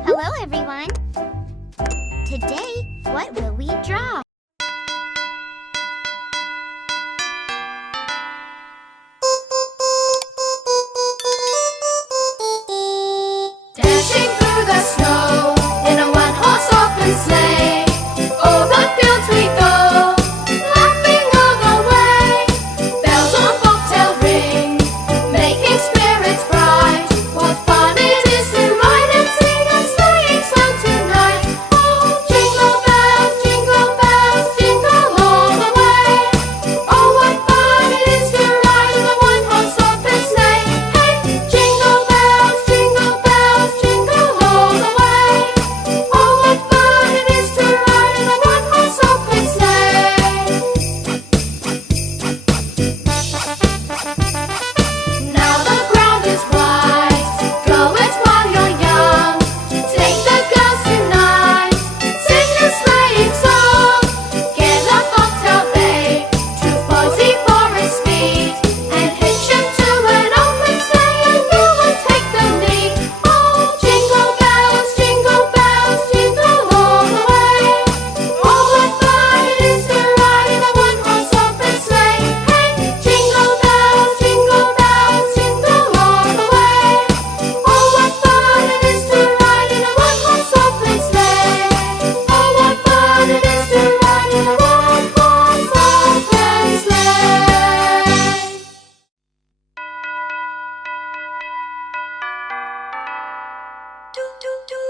Hello, everyone. Today, what will we draw? Dashing through the snow in a one-horse open sleigh, over fields we go, laughing all the way. Bells on bobtail ring, making spirits bright. What fun it is to ride and sing a sleighing song tonight! Oh, jingle bells, jingle all the way. Oh, what fun it is to ride in a one-horse open sleigh! Hey, jingle bells, jingle all the way. Oh, what fun it is to ride in a one-horse open sleigh! Now the ground is white, go it while you're young. Take the girls tonight, sing a sleighing song. Get a bobtail babe, 240 for its speed, and hitch him to an open sleigh, and you will take the lead. Oh, jingle bells, jingle all the way. Oh, what fun it is to ride in a one-horse open sleigh! Hey, jingle bells, jingle all the way. Oh, what fun it is to ride in a one-horse open sleigh! Oh, what fun it is to ride in a one-horse open sleigh! Do do do.